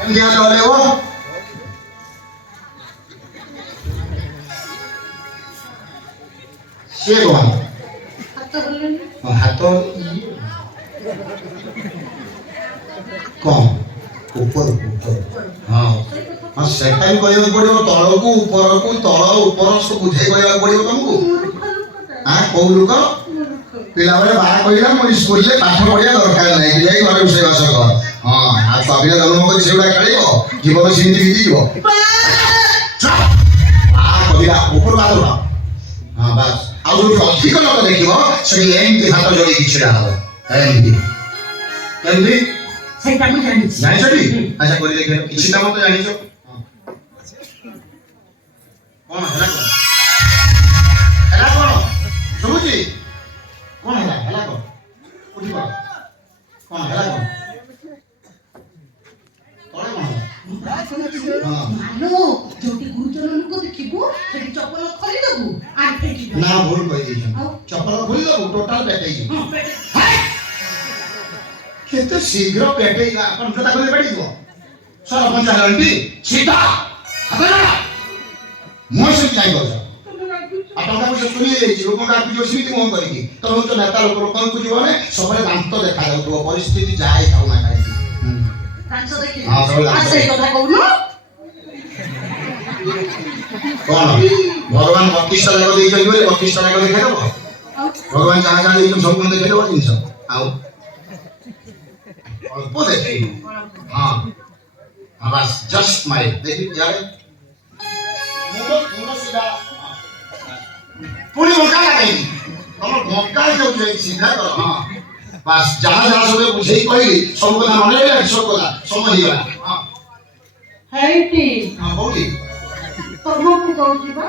କେମିତି ହାତ ହଲେଇବ? ସିଏ କଣ? ହାତ କଣ ଉପରକୁ ହଁ ହଁ ସେଟା ବି କହିବାକୁ ପଡିବ। ତଳକୁ ଉପରକୁ ତଳ ଉପର ସବୁ ବୁଝେଇ କହିବାକୁ ପଡିବ ତମକୁ। କୋଉ ଲୋକ ପିଲାବେଳେ ବାହା କହିଲା ମୋ ସ୍କୁଲରେ ପାଠ ପଢିବା ଦରକାର ନାହିଁ, ଯାଇ ଘରେ ରୋଷେଇବାସ କର। ହଁ ଆଉ ଛୁଆ ଜନ୍ମ କରି ସେଗୁଡା ଖେଳିବ, ଜୀବନ ସେମିତି ବିତିଯିବ। କହିଲା ଉପର ହାତ ହଁ ବାସ୍। ଆଉ ଯୋଉଠି ଅଧିକ ଲୋକ ଦେଖିବ ସେଠି ଏମିତି ହାତ ଯୋଡ଼ିକି ଛିଡା ହବ, ଏମିତି କେମିତି ସେଇଟା ମୁଁ ଜାଣିଛି। ଜାଣିଛଟି? ଆଚ୍ଛା କରି ଦେଖିବ, କିଛି କାମ ତ ଜାଣିଛ। କଣ ହେଲା? ହେଲା କଣ ଶୁଭୁଛି? କଣ ହେଲା? ହେଲା କଣ? ଉଠି ପଡ଼। କଣ ହେଲା? କଣ ତଳେ କଣ ହେଲା? ଯୋଉଠି ଗୁରୁଜନ ଲୋକ ଦେଖିବୁ ସେଠି ଚପଲ ଖୋଲିଦବୁ ଆଉ ଫେକିଦବୁ। ନା ଭୁଲ କହିଦେଇଛ। ଚପଲ ଖୋଲିଦବୁ ଟୋଟାଲ ପେଟେଇଯିବ। କେତେ ଶୀଘ୍ର ପେଟେଇ ଆପଣ ଜୋତା ଖୋଲି ପେଟେଇଯିବ। ସରପଞ୍ଚ ହେଲନ୍ତି ସିଧା ମୋ ସେଠି ଯାଇ କରୁଛ। ଟଙ୍କା ପଇସା ଚୋରି ହେଇଯାଇଛି, ଲୋକଙ୍କ ଆଗକୁ ସେମିତି ମୁହଁ କରିକି ତମେ ହଉଛ ନେତା। ଲୋକଙ୍କୁ ଜୀବନେ ସବୁବେଳେ ଦାନ୍ତ ଦେଖାଯାଉଥିବ, ପରିସ୍ଥିତି ଯାହା ହେଇଥାଉ ନା କାହିଁକି। କଣ ଭଗବାନ 32ଟା ଯାକ ଦେଇଛନ୍ତି ବୋଲି 32ଟା ଯାକ ଦେଖେଇଦବ? ଭଗବାନ ଯାହା ଯାହା ଦେଇଛନ୍ତି ସବୁ ଦେଖେଇଦବ ଜିନିଷ? ଆଉ ଅଳ୍ପ ଦେଖେଇବ। ହଁ ବାସ୍ ଜଷ୍ଟ ମାଇ ଦେଖି ପୁଣି ମକା ଲାଗେନି ତମ ମକା ଯାଉଛି ସିଧା କର। ହଁ ବାସ୍ ଯାହା ଯାହା ସବୁ ବୁଝେଇ କହିଲି ସବୁ କଥା ମନେ ରହିଲା। ସବୁ କଥା ସମୟ ହେଇଗଲା। ହଁ ହେଇଟି କୋଉଠି ତମକୁ କହୁଛି ବା।